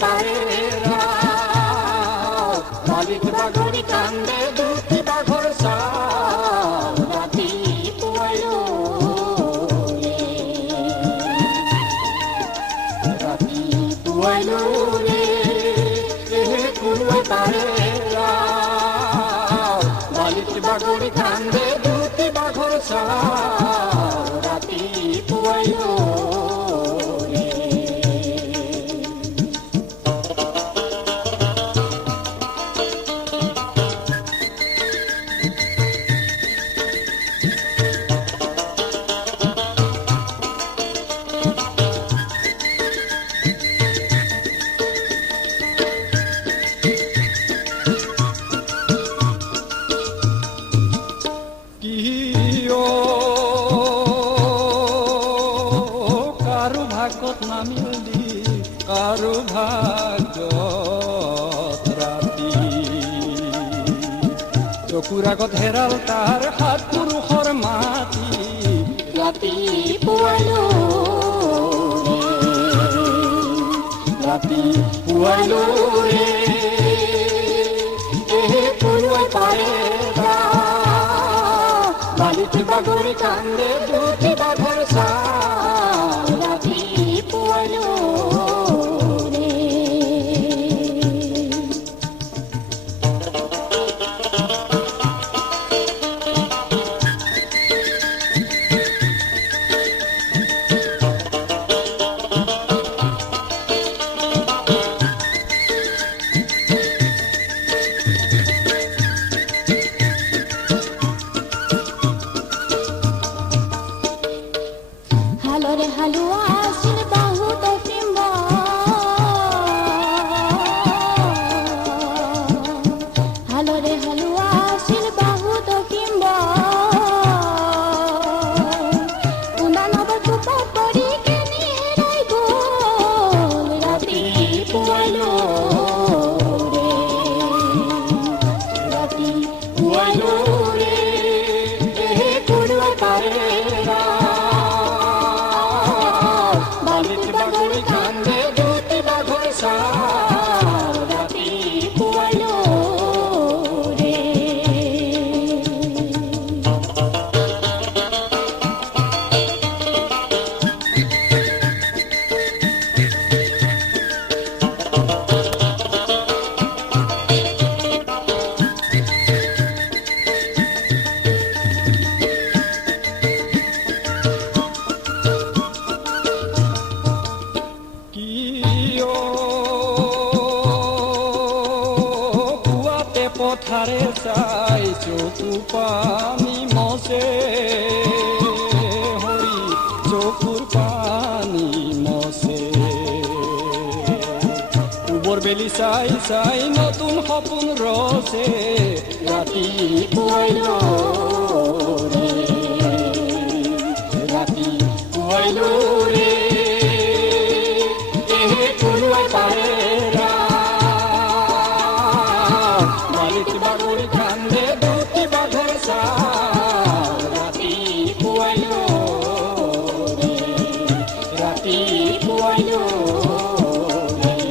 পাৰে বালিত বাগৰি কান্দে দুটি বাঘৰ চাল ৰাতিপুৱাই ৰে কোনোৱে পাৰে বালিত বাগৰি কান্দে দুটি বাঘৰ চাল ৰাতিপুৱাই নামিলি কাৰো ভাগ্যত ৰাতি চকুৰ আগত হেৰাল তাৰ সাত পুৰুষৰ মাটি ৰাতিপুৱাই কোনোৱে পাৰে বালিত বাগৰি কান্দে দুটি বাঘৰ চাল ৰাতিপুৱাই হালৰে হালুয়া আসিল বহুত প্ৰেম হালৰে হালুয়া আসিল বহুত প্ৰেম উনানব কুপত পৰি কেনি হেৰাই গল ৰাতিপুৱাই কোনোৱে পাৰে বালিত বাগৰি কান্দে দুটি বাঘৰ চাল ৰাতিপুৱাই পথাৰে চাই চকু পানী মচে হৰি চকুৰ পানী মচে উবৰ বেলি চাই চাই নতুন সপোন ৰচে ৰাতিপুৱাই ৰে